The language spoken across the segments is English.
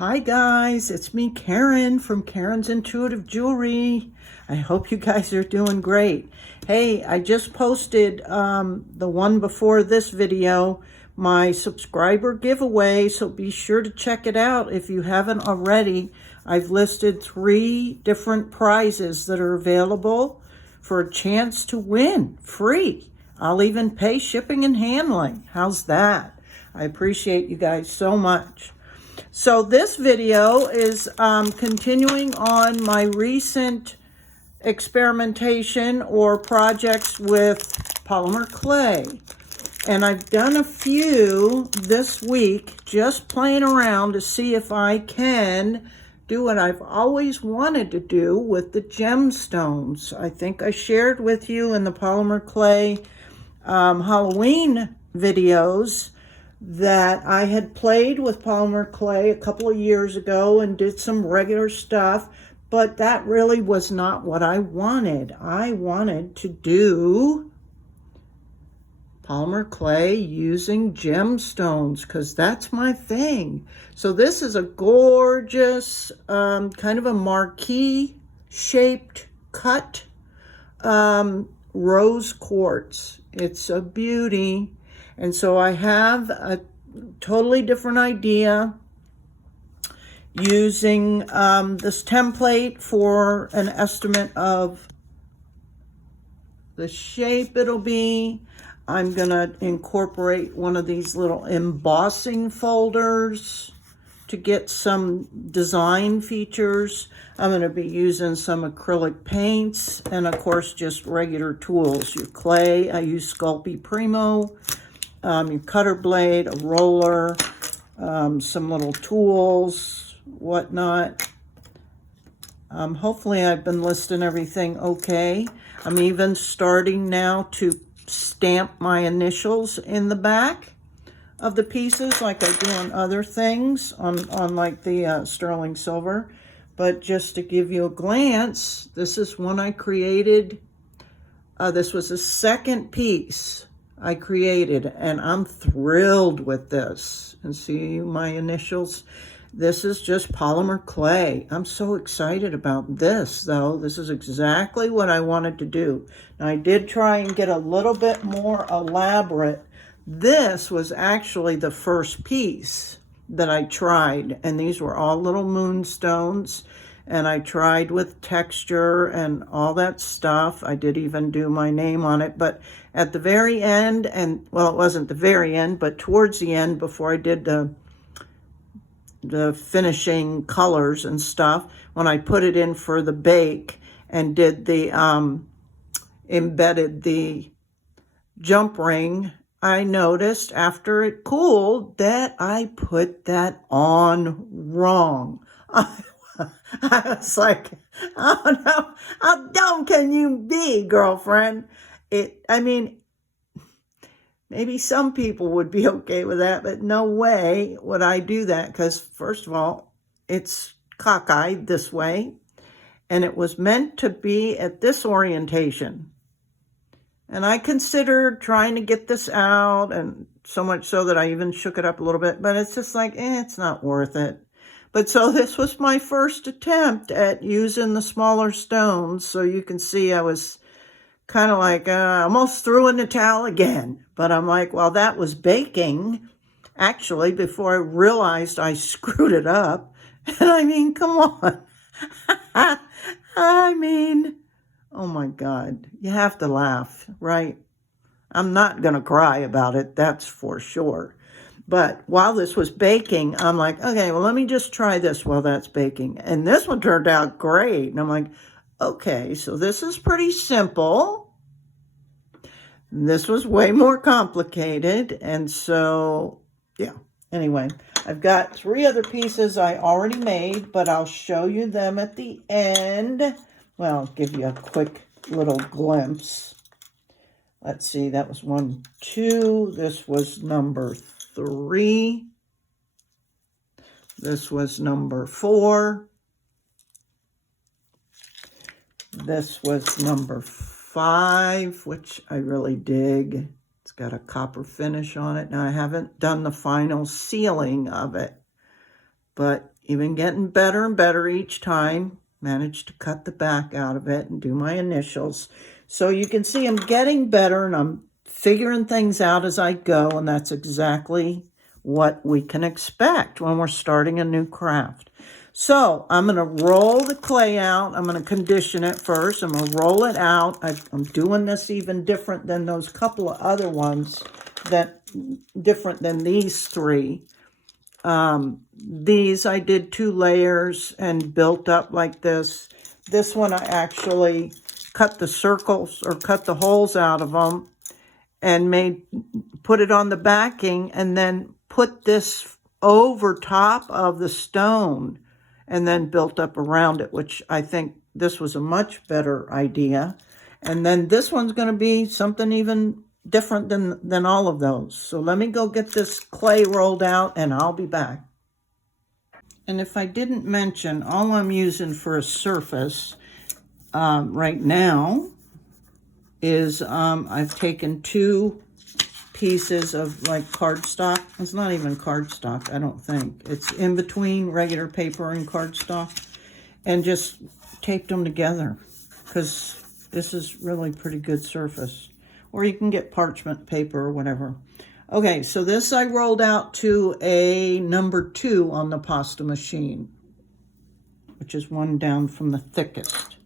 Hi guys, it's me Karen from Karen's Intuitive Jewelry. I hope you guys are doing great. Hey, I just posted the one before this video, my subscriber giveaway, so be sure to check it out if you haven't already. I've listed 3 different prizes that are available for a chance to win free. I'll even pay shipping and handling. How's that? I appreciate you guys so much. So this video is continuing on my recent experimentation or projects with polymer clay. And I've done a few this week, just playing around to see if I can do what I've always wanted to do with the gemstones. I think I shared with you in the polymer clay Halloween videos that I had played with polymer clay a couple of years ago and did some regular stuff, but that really was not what I wanted. I wanted to do polymer clay using gemstones because that's my thing. So this is a gorgeous kind of a marquee shaped cut rose quartz. It's a beauty. And so I have a totally different idea using this template for an estimate of the shape it'll be. I'm going to incorporate one of these little embossing folders to get some design features. I'm going to be using some acrylic paints and, of course, just regular tools. Your clay, I use Sculpey Premo. Your cutter blade, a roller, some little tools, whatnot. Hopefully I've been listing everything okay. I'm even starting now to stamp my initials in the back of the pieces like I do on other things, on like the sterling silver. But just to give you a glance, this is one I created. This was the second piece I created, and I'm thrilled with this. And see my initials? This is just polymer clay. I'm so excited about this, though. This is exactly what I wanted to do. Now, I did try and get a little bit more elaborate. This was actually the first piece that I tried, and these were all little moonstones. And I tried with texture and all that stuff. I did even do my name on it. But at the very end, and well, it wasn't the very end, but towards the end, before I did the finishing colors and stuff, when I put it in for the bake and did the, embedded the jump ring, I noticed after it cooled that I put that on wrong. I was like, oh no, how dumb can you be, girlfriend? I mean, maybe some people would be okay with that, but no way would I do that because, first of all, it's cockeyed this way, and it was meant to be at this orientation. And I considered trying to get this out, and so much so that I even shook it up a little bit, but it's just like, it's not worth it. But so this was my first attempt at using the smaller stones. So you can see I was kind of like, almost threw in the towel again. But I'm like, well, that was baking, actually, before I realized I screwed it up. And I mean, come on. I mean, oh my God, you have to laugh, right? I'm not going to cry about it, that's for sure. But while this was baking, I'm like, okay, well, let me just try this while that's baking. And this one turned out great. And I'm like, okay, so this is pretty simple. This was way more complicated. And so, yeah. Anyway, I've got 3 other pieces I already made, but I'll show you them at the end. Well, I'll give you a quick little glimpse. Let's see, that was 1, 2. This was number 3. This was number 4. This was number 5, which I really dig. It's got a copper finish on it. Now, I haven't done the final sealing of it, but even getting better and better each time. Managed to cut the back out of it and do my initials. So you can see I'm getting better and I'm figuring things out as I go, and that's exactly what we can expect when we're starting a new craft. So I'm going to roll the clay out. I'm going to condition it first. I'm going to roll it out. I'm doing this even different than those couple of other ones, that different than these three. These I did 2 layers and built up like this. This one I actually cut the circles or cut the holes out of them and put it on the backing and then put this over top of the stone and then built up around it, which I think this was a much better idea. And then this one's going to be something even different than all of those. So let me go get this clay rolled out and I'll be back. And if I didn't mention, all I'm using for a surface right now is I've taken 2 pieces of like cardstock. It's not even cardstock, I don't think. It's in between regular paper and cardstock, and just taped them together because this is really pretty good surface. Or you can get parchment paper or whatever. Okay, so this I rolled out to a number 2 on the pasta machine, which is one down from the thickest.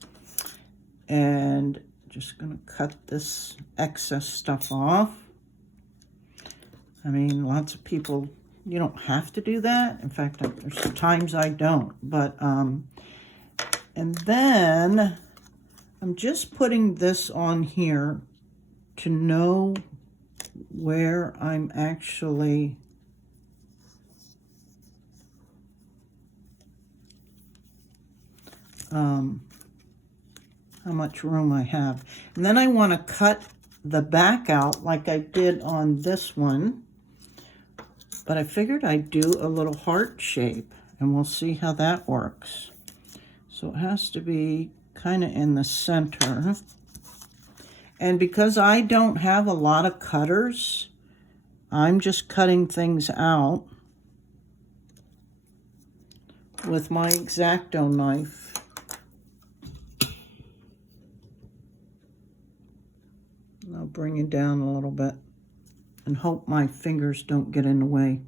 And just gonna cut this excess stuff off. I mean, lots of people, you don't have to do that. In fact, there's times I don't. But, and then I'm just putting this on here to know where I'm actually how much room I have. And then I want to cut the back out like I did on this one. But I figured I'd do a little heart shape, and we'll see how that works. So it has to be kind of in the center. And because I don't have a lot of cutters, I'm just cutting things out with my X-Acto knife. And I'll bring it down a little bit and hope my fingers don't get in the way.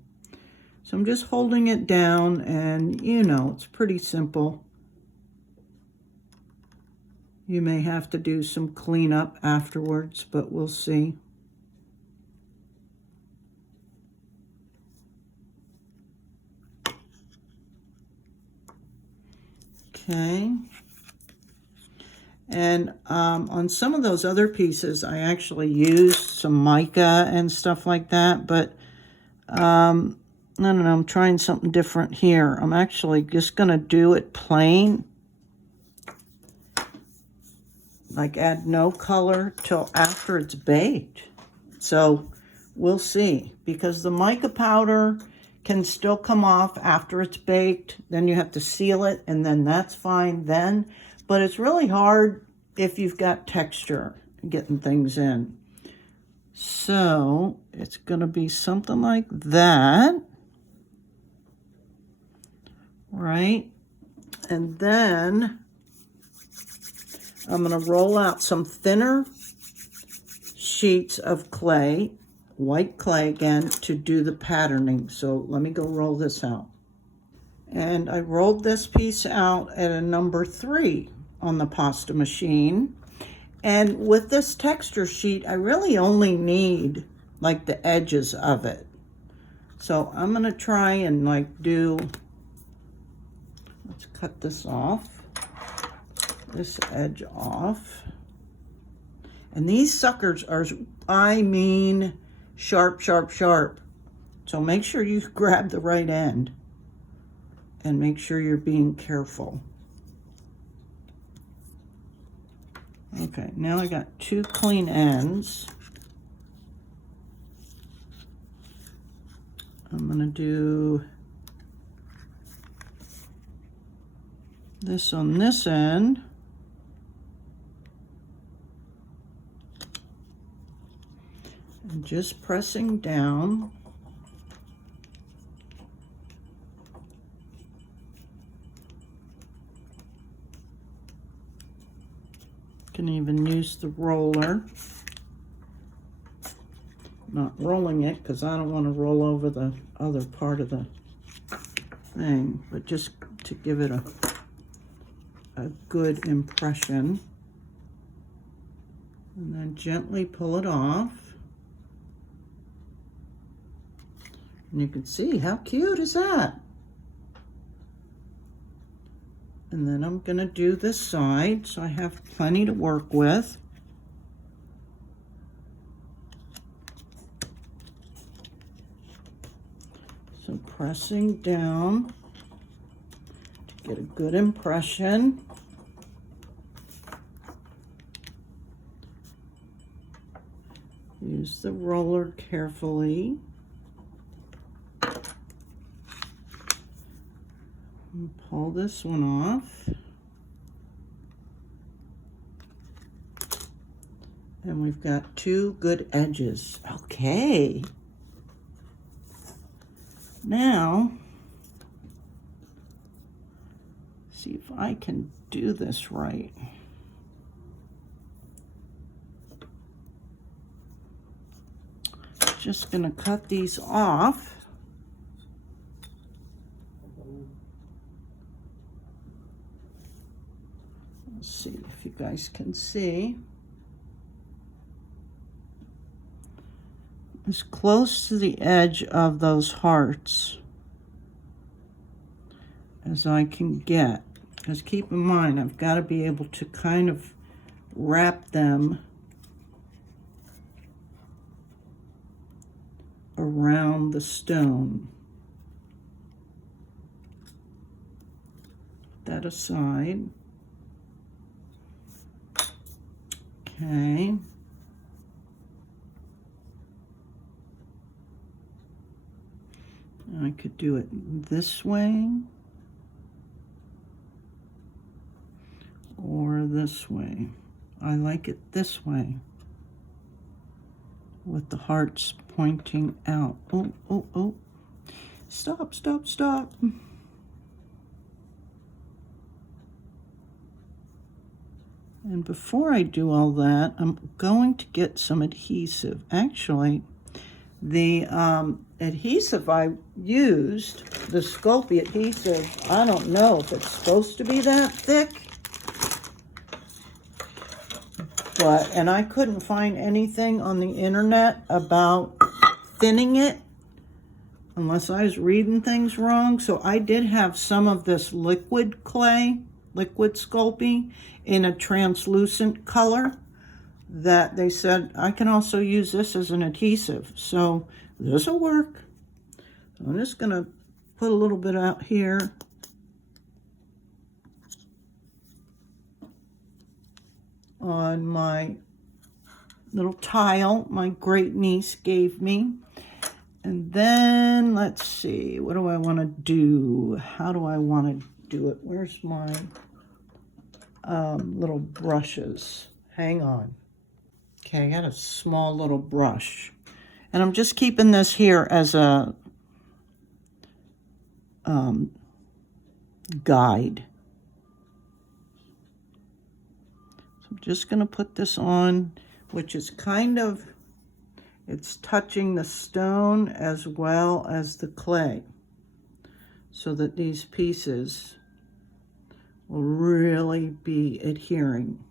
So I'm just holding it down, and you know, it's pretty simple. You may have to do some cleanup afterwards, but we'll see. Okay. And on some of those other pieces, I actually used some mica and stuff like that, but I don't know, I'm trying something different here. I'm actually just going to do it plain. Like add no color till after it's baked. So we'll see, because the mica powder can still come off after it's baked. Then you have to seal it, and then that's fine then. But it's really hard if you've got texture getting things in. So it's going to be something like that. Right? And then I'm going to roll out some thinner sheets of clay, white clay again, to do the patterning. So let me go roll this out. And I rolled this piece out at a number 3 on the pasta machine. And with this texture sheet, I really only need like the edges of it. So I'm going to try and like let's cut this off, this edge off. And these suckers are, I mean, sharp, sharp, sharp. So make sure you grab the right end and make sure you're being careful. Okay, now I got 2 clean ends. I'm going to do this on this end. And just pressing down. can even use the roller. Not rolling it because I don't want to roll over the other part of the thing, but just to give it a good impression. And then gently pull it off. And you can see, how cute is that? And then I'm going to do this side, so I have plenty to work with. So pressing down to get a good impression. Use the roller carefully. And pull this one off. And we've got two good edges. Okay. Now, see if I can do this right. Just gonna cut these off. Let's see if you guys can see. As close to the edge of those hearts as I can get. Because keep in mind, I've got to be able to kind of wrap them around the stone. Put that aside. Okay. I could do it this way or this way. I like it this way with the hearts pointing out. Oh, oh, oh. Stop, stop, stop. And before I do all that, I'm going to get some adhesive. Actually, the adhesive I used, the Sculpey adhesive, I don't know if it's supposed to be that thick, but, and I couldn't find anything on the internet about thinning it, unless I was reading things wrong. So I did have some of this liquid clay, liquid Sculpey, in a translucent color that they said I can also use this as an adhesive. So this will work. I'm just going to put a little bit out here. On my little tile my great niece gave me. And then let's see, what do I want to do? How do I want to do it? Where's my little brushes? Hang on. Okay, I got a small little brush. And I'm just keeping this here as a guide. So I'm just going to put this on, which is kind of, it's touching the stone as well as the clay, so that these pieces will really be adhering.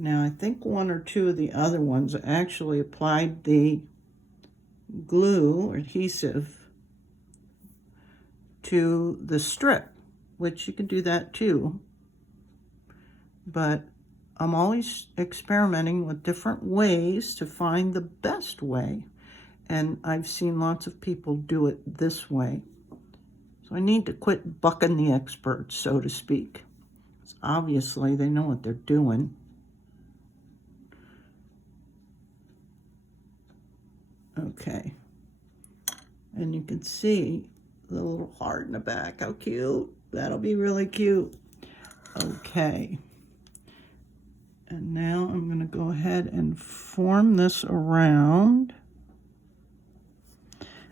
Now, I think one or two of the other ones actually applied the glue or adhesive to the strip, which you can do that too. But I'm always experimenting with different ways to find the best way. And I've seen lots of people do it this way. So I need to quit bucking the experts, so to speak. Obviously, they know what they're doing. Okay, and you can see the little heart in the back. How cute. That'll be really cute. Okay, and now I'm going to go ahead and form this around.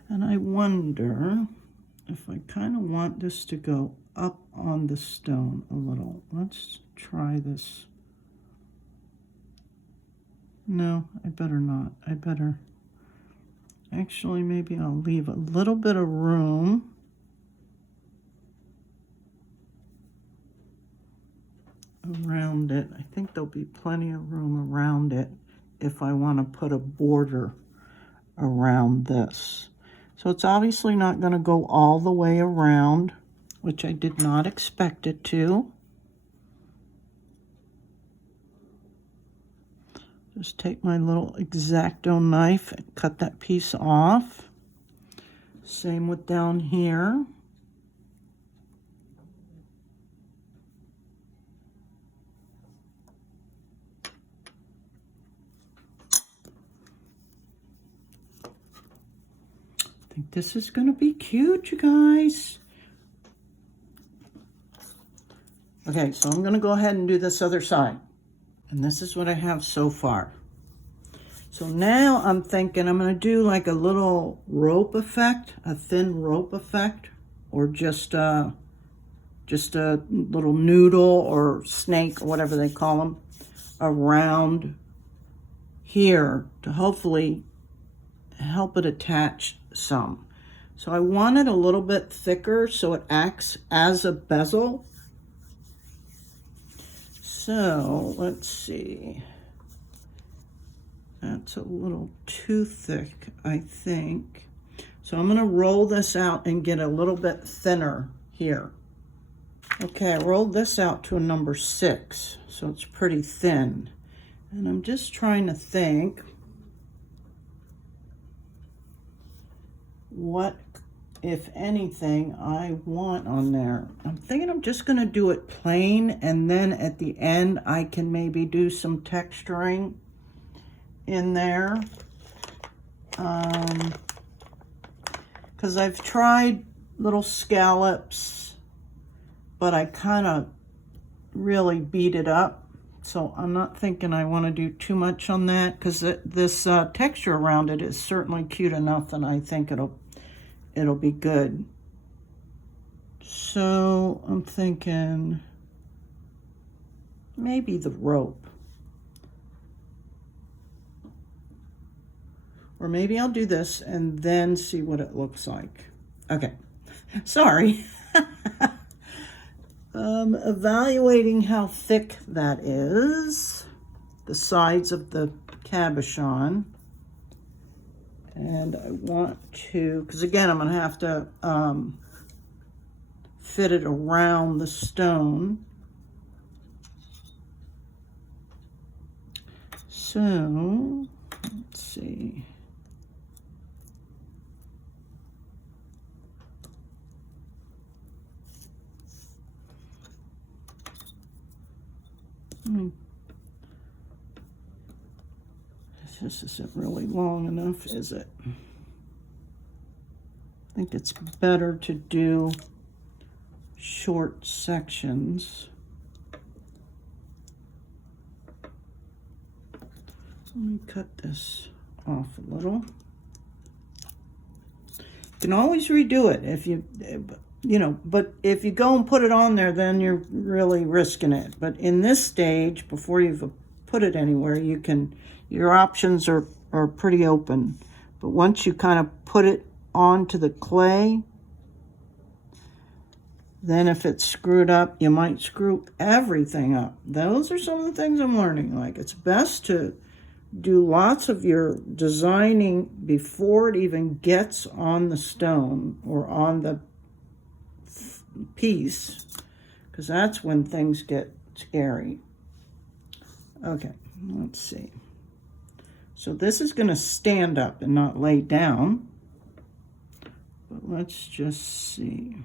And I wonder if I kind of want this to go up on the stone a little. Let's try this. No, I better not. I better, actually, maybe I'll leave a little bit of room. Around it. I think there'll be plenty of room around it if I want to put a border around this. So it's obviously not going to go all the way around, which I did not expect it to. Just take my little X-Acto knife and cut that piece off. Same with down here. I think this is going to be cute, you guys. Okay, so I'm going to go ahead and do this other side. And this is what I have so far. So now I'm thinking I'm going to do like a little rope effect, a thin rope effect, or just a little noodle or snake or whatever they call them around here to hopefully help it attach some. So I want it a little bit thicker so it acts as a bezel. So let's see. That's a little too thick, I think. So I'm going to roll this out and get a little bit thinner here. Okay, I rolled this out to a number 6, so it's pretty thin. And I'm just trying to think what, if anything, I want on there. I'm thinking I'm just going to do it plain, and then at the end I can maybe do some texturing in there. Because I've tried little scallops, but I kind of really beat it up. So I'm not thinking I want to do too much on that, because this texture around it is certainly cute enough, and I think it'll be good. So I'm thinking maybe the rope. Or maybe I'll do this and then see what it looks like. Okay, sorry. Evaluating how thick that is, the sides of the cabochon. And I want to, because again, I'm going to have to fit it around the stone. So, let's see. This isn't really long enough, is it? I think it's better to do short sections. Let me cut this off a little. You can always redo it if you know, but if you go and put it on there, then you're really risking it. But in this stage, before you've put it anywhere, you can, your options are pretty open. But once you kind of put it onto the clay, then if it's screwed up, you might screw everything up. Those are some of the things I'm learning. Like, it's best to do lots of your designing before it even gets on the stone or on the piece, because that's when things get scary. Okay, let's see. So this is going to stand up and not lay down, but let's just see.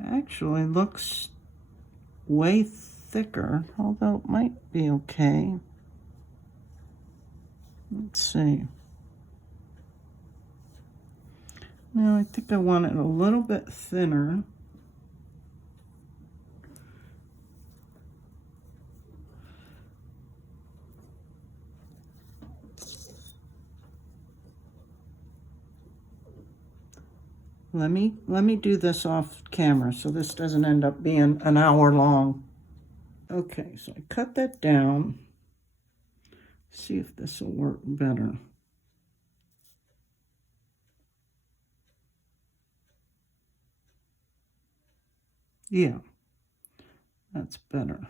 It actually looks way thicker, although it might be okay. Let's see. Now I think I want it a little bit thinner. Let me do this off camera so this doesn't end up being an hour long. Okay, so I cut that down. See if this will work better. Yeah, that's better.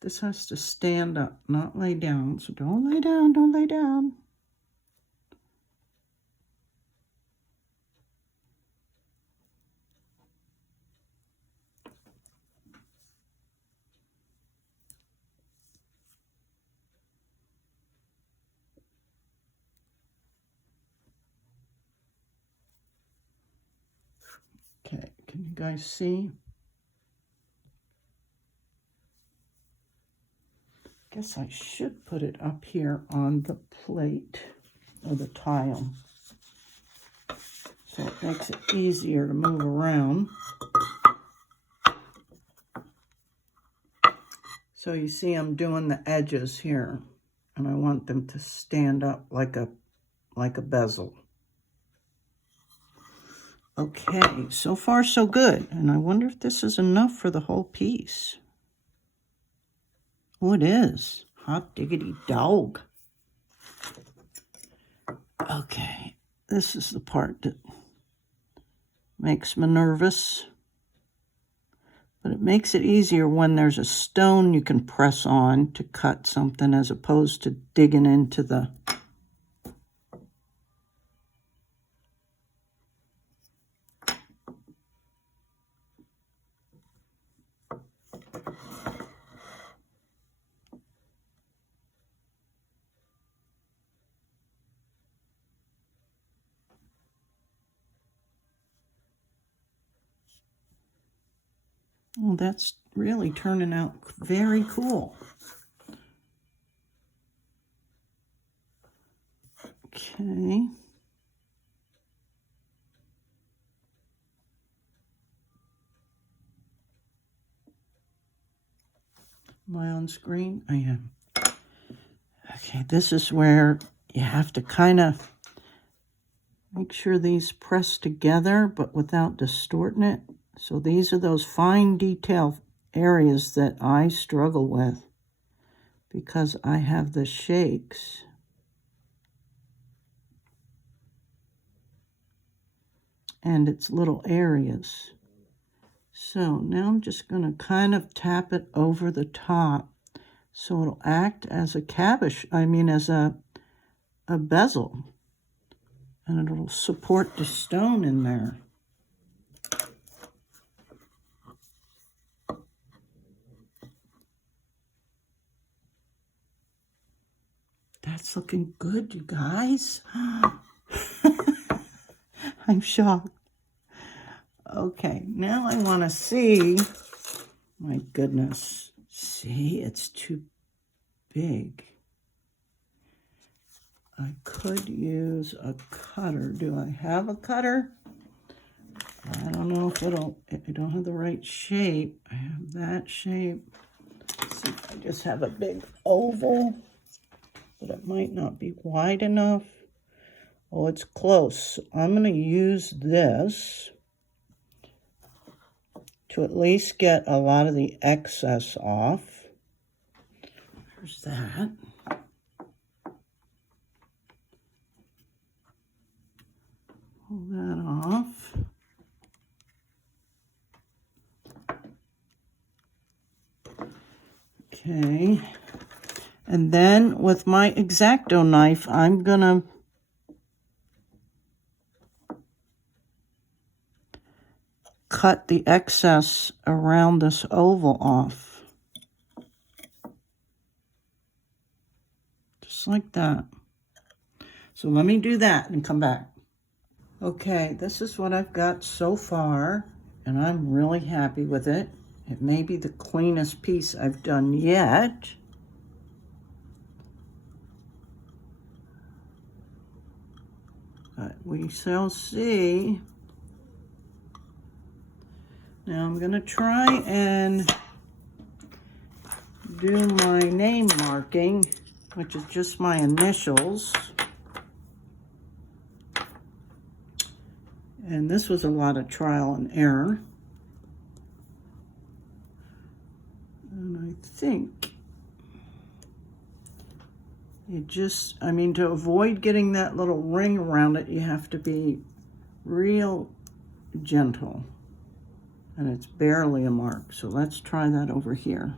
This has to stand up, not lay down. So don't lay down, don't lay down. Okay, can you guys see? Guess I should put it up here on the plate or the tile, so it makes it easier to move around. So you see I'm doing the edges here, and I want them to stand up like a bezel. Okay, so far so good. And I wonder if this is enough for the whole piece. Oh, it is. Hot diggity dog. Okay, this is the part that makes me nervous. But it makes it easier when there's a stone you can press on to cut something as opposed to digging into the... Oh, that's really turning out very cool. Okay. Am I on screen? I am. Okay, this is where you have to kind of make sure these press together, but without distorting it. So these are those fine detail areas that I struggle with because I have the shakes. And it's little areas. So now I'm just going to kind of tap it over the top so it'll act as a as a bezel. And it'll support the stone in there. That's looking good, you guys. I'm shocked. Okay, now I want to see. My goodness. See, it's too big. I could use a cutter. Do I have a cutter? I don't know if I don't have the right shape. I have that shape. Let's see if I just have a big oval, but it might not be wide enough. Oh, it's close. I'm going to use this to at least get a lot of the excess off. There's that. Pull that off. Okay. And then with my X-Acto knife, I'm going to cut the excess around this oval off. Just like that. So let me do that and come back. Okay, this is what I've got so far, and I'm really happy with it. It may be the cleanest piece I've done yet. But we shall see. Now I'm going to try and do my name marking, which is just my initials. And this was a lot of trial and error. And I think you just, I mean, to avoid getting that little ring around it, you have to be real gentle. And it's barely a mark. So let's try that over here.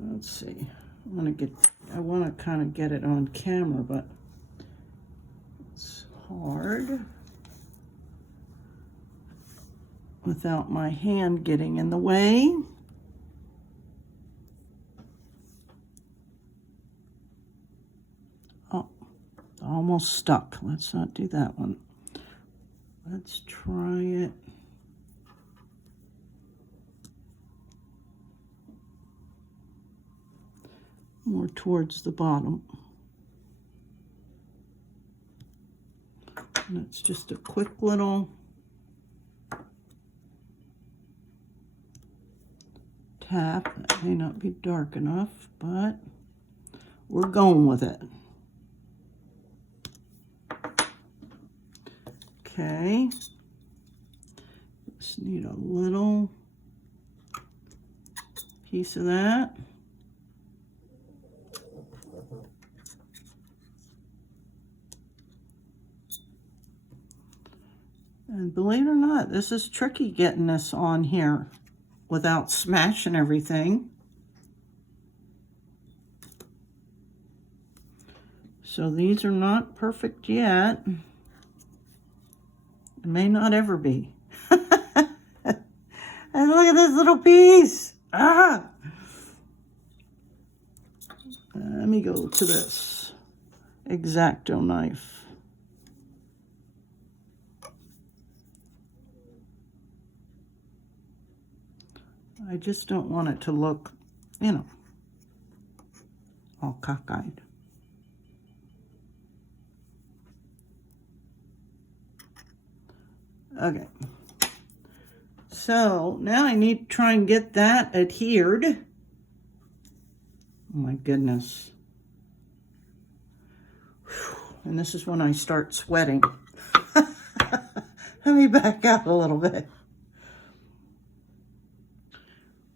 Let's see. I want to kind of get it on camera, but it's hard without my hand getting in the way. Oh, almost stuck. Let's not do that one. Let's try it. More towards the bottom. And it's just a quick little tap. That may not be dark enough, but we're going with it. Okay. Just need a little piece of that. And believe it or not, this is tricky getting this on here without smashing everything. So these are not perfect yet. It may not ever be. And look at this little piece. Ah! Let me go to this X-Acto knife. I just don't want it to look, you know, all cockeyed. Okay. So now I need to try and get that adhered. Oh my goodness. Whew. And this is when I start sweating. Let me back out a little bit.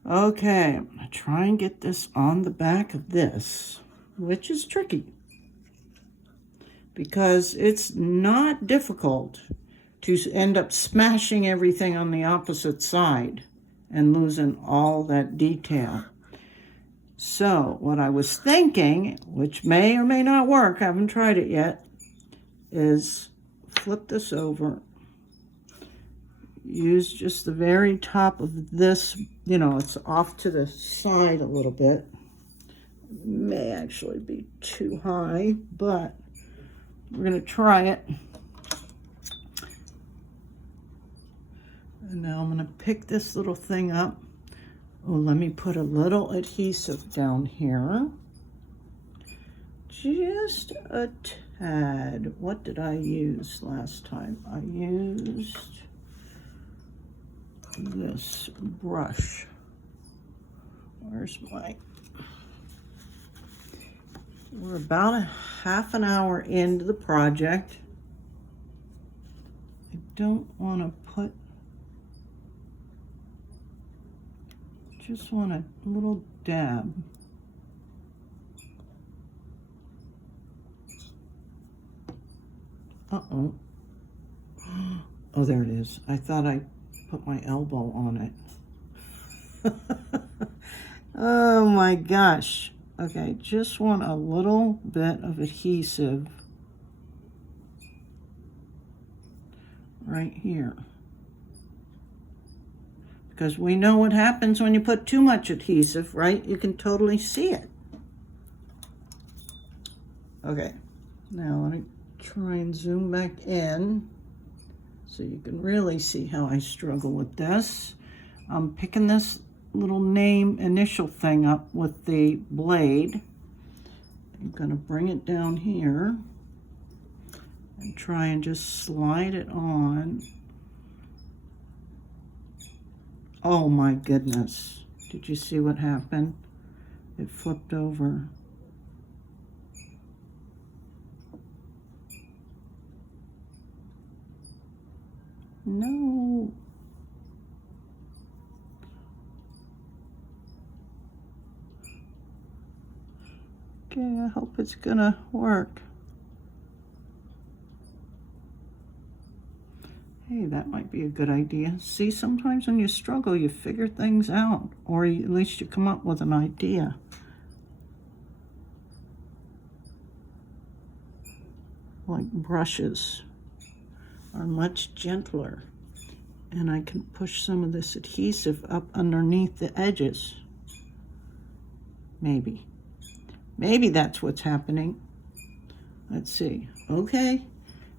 Okay, I'm gonna try and get this on the back of this, which is tricky because it's not difficult to end up smashing everything on the opposite side and losing all that detail. So what I was thinking, which may or may not work, I haven't tried it yet, is flip this over. Use just the very top of this, you know, it's off to the side a little bit. May actually be too high, but we're going to try it. And now I'm going to pick this little thing up. Oh, let me put a little adhesive down here. Just a tad. What did I use last time? I used this brush. Where's my... We're about a half an hour into the project. I don't want to put... Just want a little dab. Uh-oh. Oh, there it is. I thought I put my elbow on it. Oh my gosh. Okay, just want a little bit of adhesive right here. Because we know what happens when you put too much adhesive, right? You can totally see it. Okay, now let me try and zoom back in so you can really see how I struggle with this. I'm picking this little name initial thing up with the blade. I'm going to bring it down here and try and just slide it on. Oh my goodness. Did you see what happened? It flipped over. Okay, I hope it's gonna work. Hey, that might be a good idea. See, sometimes when you struggle, you figure things out, or at least you come up with an idea. Like brushes are much gentler, and I can push some of this adhesive up underneath the edges. Maybe that's what's happening. Let's see. Okay,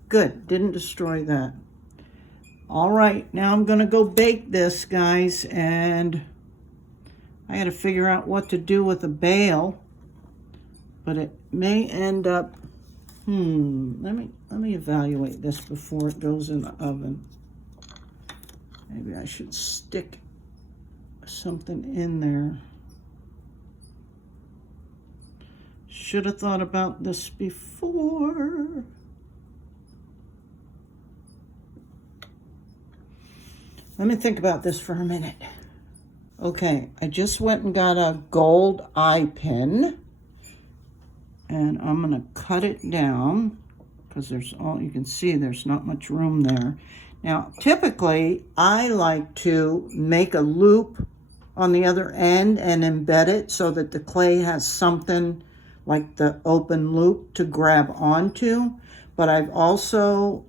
good, didn't destroy that. All right, now I'm gonna go bake this, guys, and I gotta figure out what to do with the bale, but it may end up, let me evaluate this before it goes in the oven. Maybe I should stick something in there. Should have thought about this before. Let me think about this for a minute. Okay, I just went and got a gold eye pin, and I'm gonna cut it down because there's all you can see, there's not much room there. Now, typically, I like to make a loop on the other end and embed it so that the clay has something like the open loop to grab onto. But I've also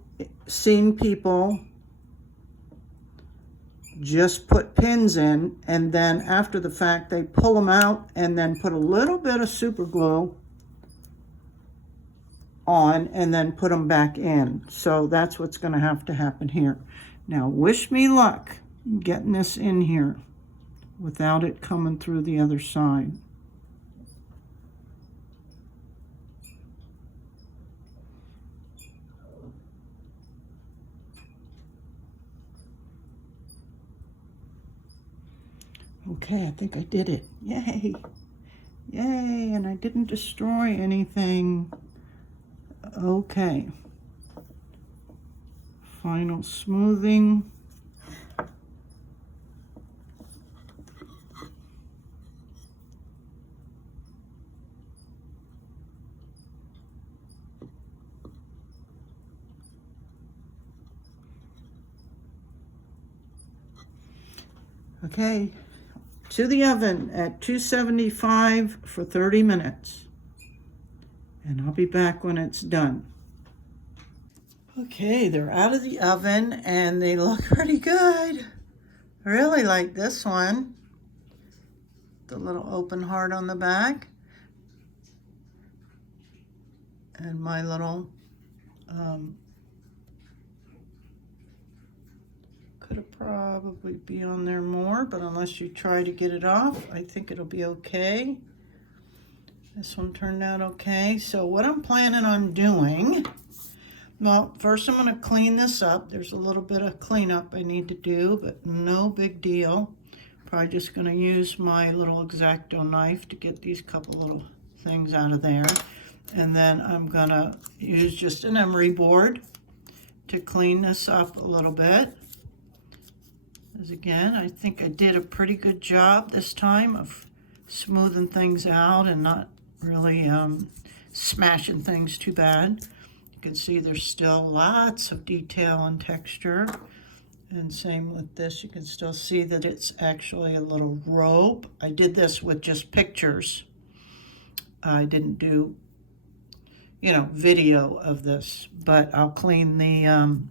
seen people just put pins in, and then after the fact, they pull them out and then put a little bit of super glue on and then put them back in. So that's what's going to have to happen here. Now, wish me luck getting this in here without it coming through the other side. Okay, I think I did it. Yay! Yay, and I didn't destroy anything. Okay. Final smoothing. Okay, to the oven at 275 for 30 minutes. And I'll be back when it's done. Okay, they're out of the oven and they look pretty good. I really like this one. The little open heart on the back. And my little, could have probably be on there more, but unless you try to get it off, I think it'll be okay. This one turned out okay. So what I'm planning on doing, well, first I'm going to clean this up. There's a little bit of cleanup I need to do, but no big deal. Probably just going to use my little X-Acto knife to get these couple little things out of there. And then I'm going to use just an emery board to clean this up a little bit. As again, I think I did a pretty good job this time of smoothing things out and not really smashing things too bad. You can see there's still lots of detail and texture. And same with this, you can still see that it's actually a little rope. I did this with just pictures. I didn't do, video of this, but I'll clean the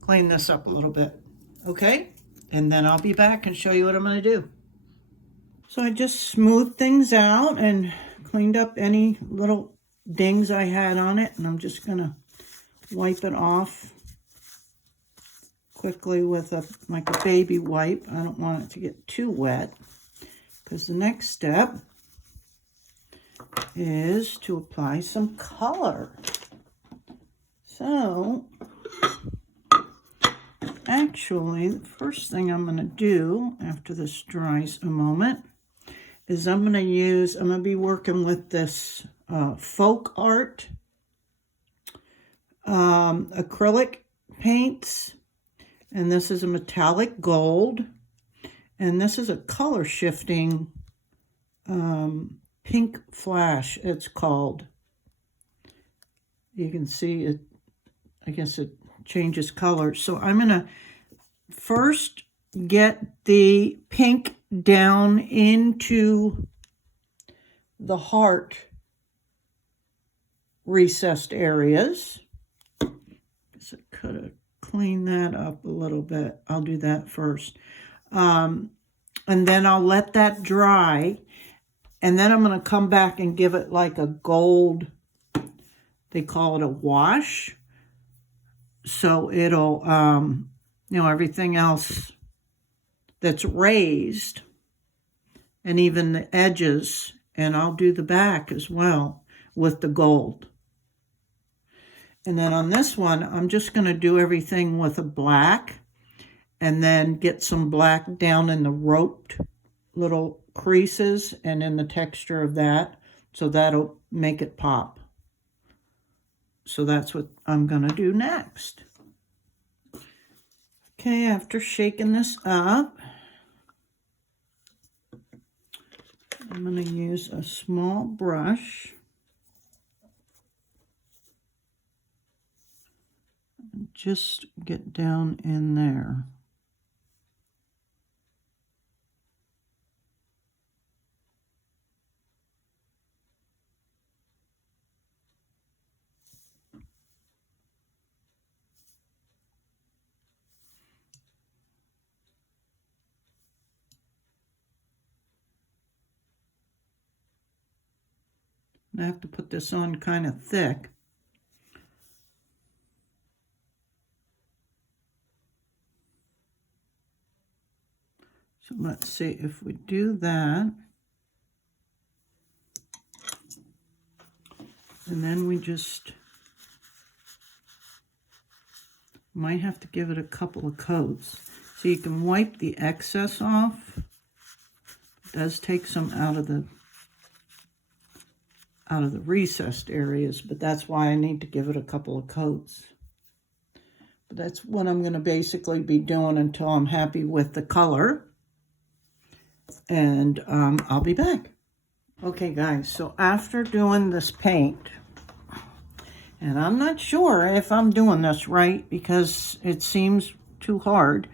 clean this up a little bit. Okay, and then I'll be back and show you what I'm going to do. So I just smoothed things out and cleaned up any little dings I had on it, and I'm just going to wipe it off quickly with like a baby wipe. I don't want it to get too wet, because the next step is to apply some color. So actually, the first thing I'm going to do after this dries a moment is I'm going to be working with this folk art acrylic paints, and this is a metallic gold, and this is a color shifting Pink Flash, it's called. You can see it, I guess it changes color. So I'm going to first get the pink down into the heart recessed areas. So could have cleaned that up a little bit. I'll do that first. And then I'll let that dry. And then I'm going to come back and give it like a gold, they call it a wash. So it'll, you know, everything else that's raised and even the edges, and I'll do the back as well with the gold. And then on this one, I'm just going to do everything with a black and then get some black down in the roped little creases and in the texture of that. So that'll make it pop. So that's what I'm going to do next. Okay, after shaking this up, I'm going to use a small brush and just get down in there. I have to put this on kind of thick. So let's see if we do that. And then we just might have to give it a couple of coats. So you can wipe the excess off. It does take some out of the recessed areas, but that's why I need to give it a couple of coats. But that's what I'm going to basically be doing until I'm happy with the color. And I'll be back. Okay, guys, so after doing this paint, and I'm not sure if I'm doing this right because it seems too hard,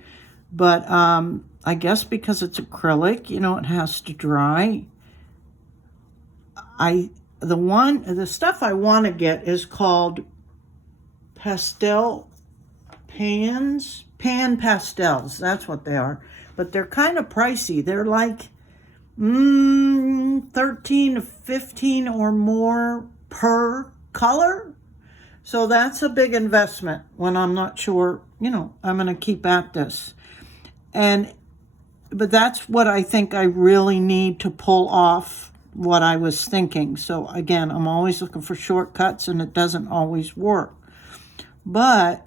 but I guess because it's acrylic, you know, it has to dry. The stuff I want to get is called pan pastels. That's what they are. But they're kind of pricey. They're like 13 to 15 or more per color. So that's a big investment when I'm not sure, you know, I'm going to keep at this. But that's what I think I really need to pull off what I was thinking. So again, I'm always looking for shortcuts and it doesn't always work. But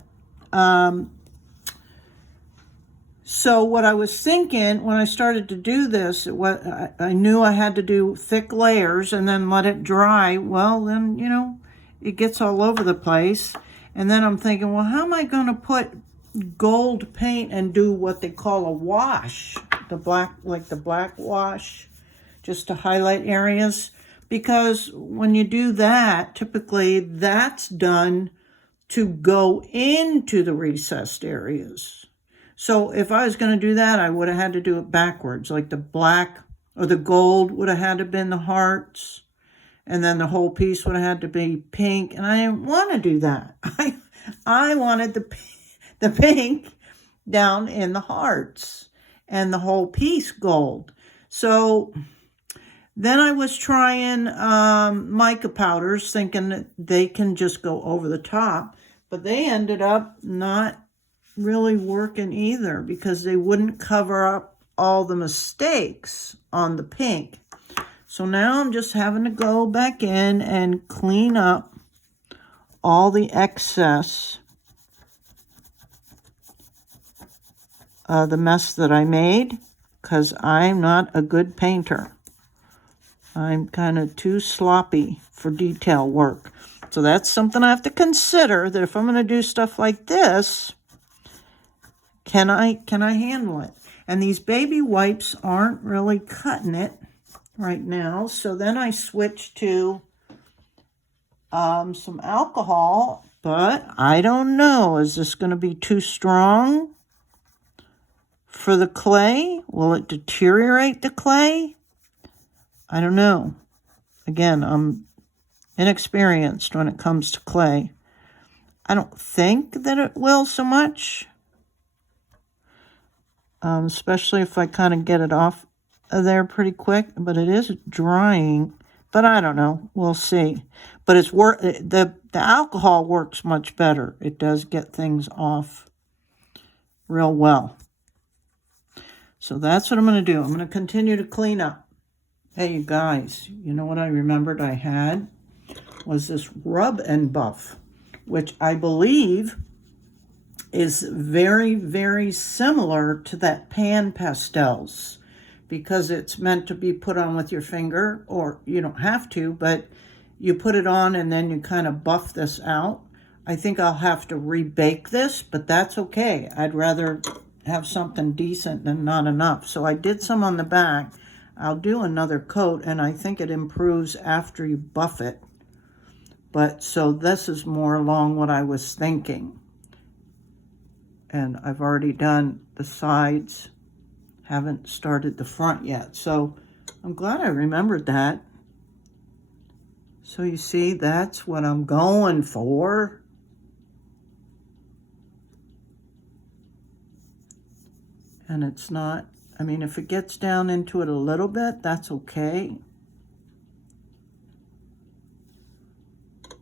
so what I was thinking when I started to do this, I knew I had to do thick layers and then let it dry. Well, then, you know, it gets all over the place. And then I'm thinking, well, how am I going to put gold paint and do what they call a wash, like the black wash, just to highlight areas? Because when you do that, typically that's done to go into the recessed areas. So if I was going to do that, I would have had to do it backwards, like the black or the gold would have had to been the hearts, and then the whole piece would have had to be pink, and I didn't want to do that. I wanted the pink down in the hearts and the whole piece gold. So then I was trying mica powders, thinking that they can just go over the top, but they ended up not really working either because they wouldn't cover up all the mistakes on the pink. So now I'm just having to go back in and clean up all the excess, the mess that I made, because I'm not a good painter. I'm kind of too sloppy for detail work. So that's something I have to consider, that if I'm going to do stuff like this, can I handle it? And these baby wipes aren't really cutting it. right now. So then I switched to some alcohol, but I don't know. Is this going to be too strong for the clay? Will it deteriorate the clay? I don't know. Again, I'm inexperienced when it comes to clay. I don't think that it will so much, especially if I kind of get it off of there pretty quick, but it is drying, but I don't know. We'll see. But it's the alcohol works much better. It does get things off real well. So that's what I'm going to do. I'm going to continue to clean up. Hey, you guys, you know what I remembered I had was this rub and buff, which I believe is very, very similar to that pan pastels, because it's meant to be put on with your finger, or you don't have to, but you put it on and then you kind of buff this out. I think I'll have to rebake this, but that's okay. I'd rather have something decent than not enough. So I did some on the back. I'll do another coat, and I think it improves after you buff it. But so this is more along what I was thinking. And I've already done the sides, haven't started the front yet. So I'm glad I remembered that. So you see, that's what I'm going for. And it's not, I mean, if it gets down into it a little bit, that's okay.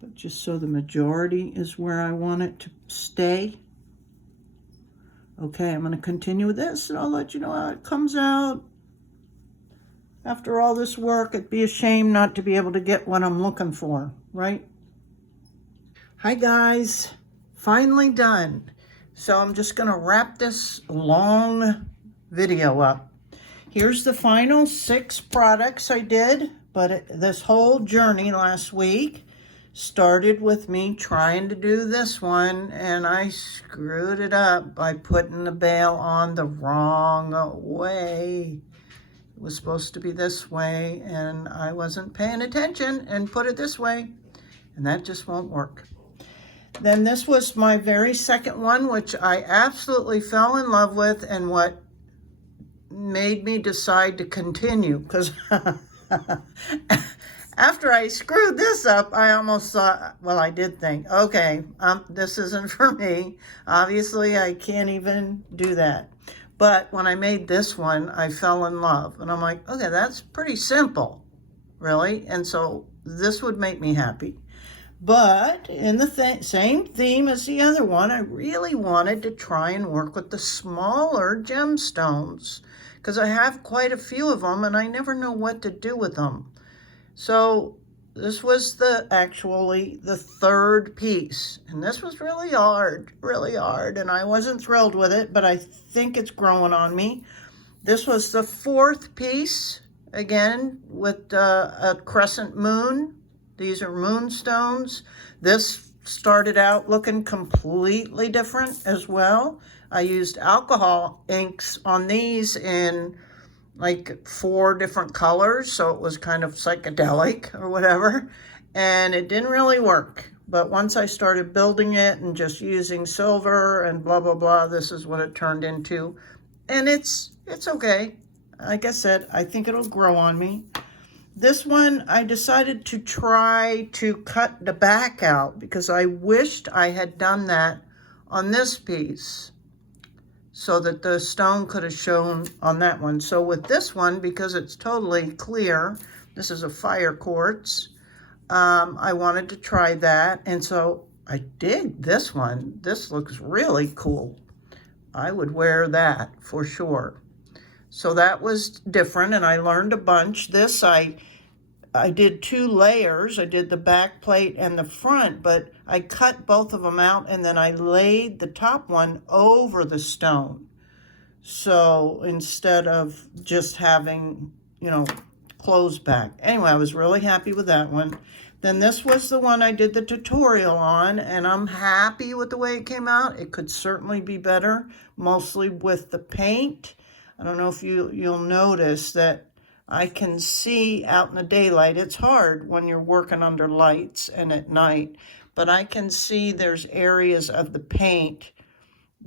But just so the majority is where I want it to stay. Okay, I'm going to continue with this, and I'll let you know how it comes out. After all this work, it'd be a shame not to be able to get what I'm looking for, right? Hi guys, finally done. So I'm just going to wrap this long video up. Here's the final 6 products I did, but this whole journey last week started with me trying to do this one, and I screwed it up by putting the bail on the wrong way. It was supposed to be this way, and I wasn't paying attention and put it this way, and that just won't work. Then this was my very second one, which I absolutely fell in love with, and what made me decide to continue, because after I screwed this up, I almost thought, well, I did think, okay, this isn't for me. Obviously, I can't even do that. But when I made this one, I fell in love. And I'm like, okay, that's pretty simple, really. And so this would make me happy. But in the same theme as the other one, I really wanted to try and work with the smaller gemstones, because I have quite a few of them and I never know what to do with them. So this was actually the 3rd piece, and this was really hard, and I wasn't thrilled with it, but I think it's growing on me. This was the 4th piece, again, with a crescent moon. These are moonstones. This started out looking completely different as well. I used alcohol inks on these in like 4 different colors, so it was kind of psychedelic or whatever, and it didn't really work. But once I started building it and just using silver and blah blah blah, this is what it turned into, and it's okay. Like I said, I think it'll grow on me. This one, I decided to try to cut the back out, because I wished I had done that on this piece, so that the stone could have shown on that one. So with this one, because it's totally clear, this is a fire quartz, I wanted to try that. And so I dig this one. This looks really cool. I would wear that for sure. So that was different, and I learned a bunch. This, I did 2 layers. I did the back plate and the front, but I cut both of them out, and then I laid the top one over the stone. So instead of just having, closed back. Anyway, I was really happy with that one. Then this was the one I did the tutorial on, and I'm happy with the way it came out. It could certainly be better, mostly with the paint. I don't know if you'll notice that I can see out in the daylight. It's hard when you're working under lights and at night, but I can see there's areas of the paint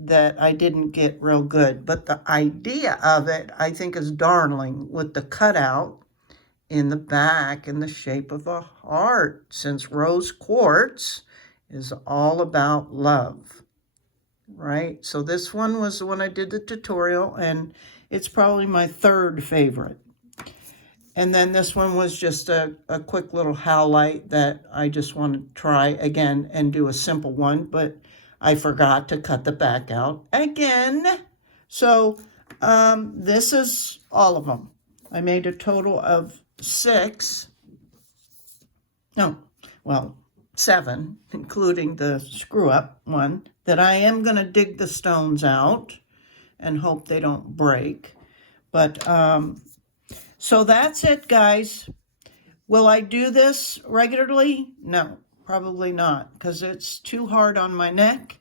that I didn't get real good. But the idea of it, I think, is darling, with the cutout in the back in the shape of a heart, since rose quartz is all about love, right? So this one was the one I did the tutorial, and it's probably my third favorite. And then this one was just a quick little howlite that I just want to try again and do a simple one, but I forgot to cut the back out again. So this is all of them. I made a total of 6. No, well, 7, including the screw-up one, that I am going to dig the stones out and hope they don't break. But so that's it, guys. Will I do this regularly? No, probably not, because it's too hard on my neck,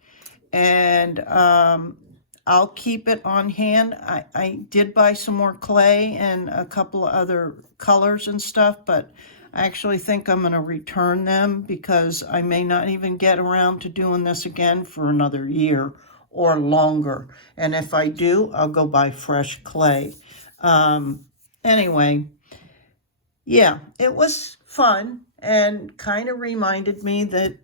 and I'll keep it on hand. I did buy some more clay and a couple of other colors and stuff, but I actually think I'm going to return them because I may not even get around to doing this again for another year or longer. And if I do, I'll go buy fresh clay. Anyway, yeah, it was fun and kind of reminded me that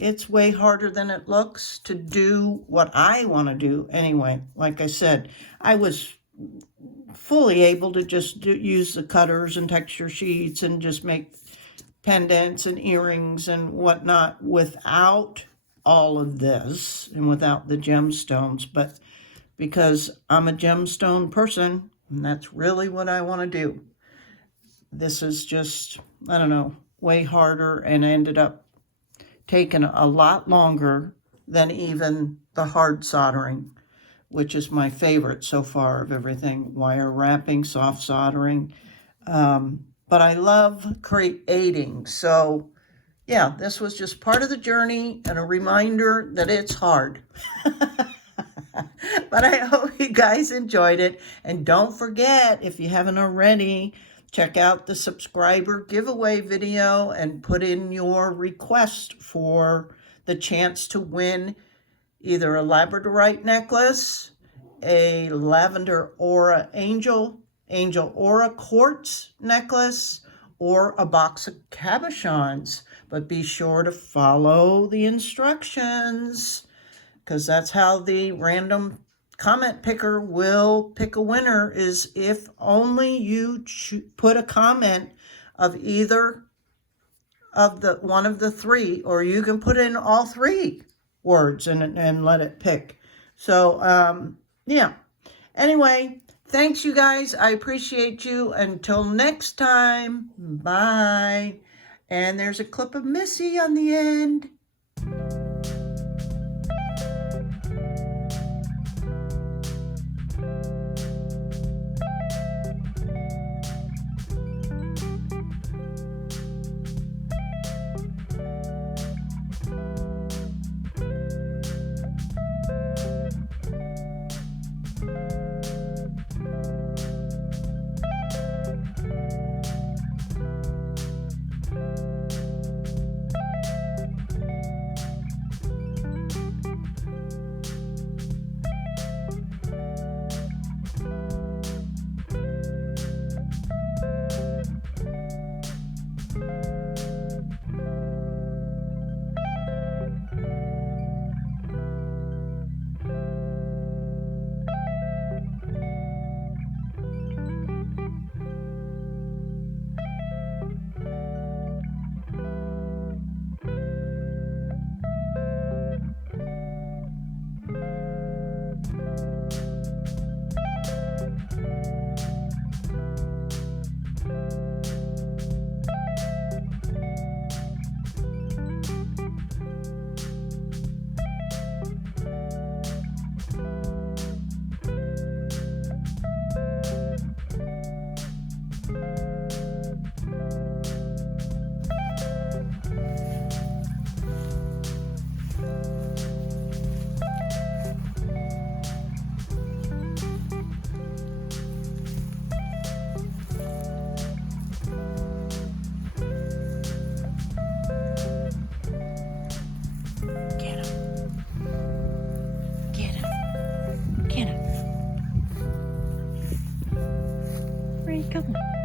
it's way harder than it looks to do what I want to do. Anyway, like I said, I was fully able to just use the cutters and texture sheets and just make pendants and earrings and whatnot without all of this and without the gemstones. But because I'm a gemstone person, and that's really what I want to do, this is just, I don't know, way harder, and ended up taking a lot longer than even the hard soldering, which is my favorite so far of everything. Wire wrapping, soft soldering. But I love creating. So yeah, this was just part of the journey and a reminder that it's hard. But I hope you guys enjoyed it. And don't forget, if you haven't already, check out the subscriber giveaway video and put in your request for the chance to win either a Labradorite necklace, a Lavender Aura Angel Aura Quartz necklace, or a box of cabochons. But be sure to follow the instructions, because that's how the random comment picker will pick a winner, is if only you put a comment of either of the one of the 3, or you can put in all 3 words and let it pick. So yeah, anyway, thanks you guys. I appreciate you. Until next time, bye. And there's a clip of Missy on the end. are you going?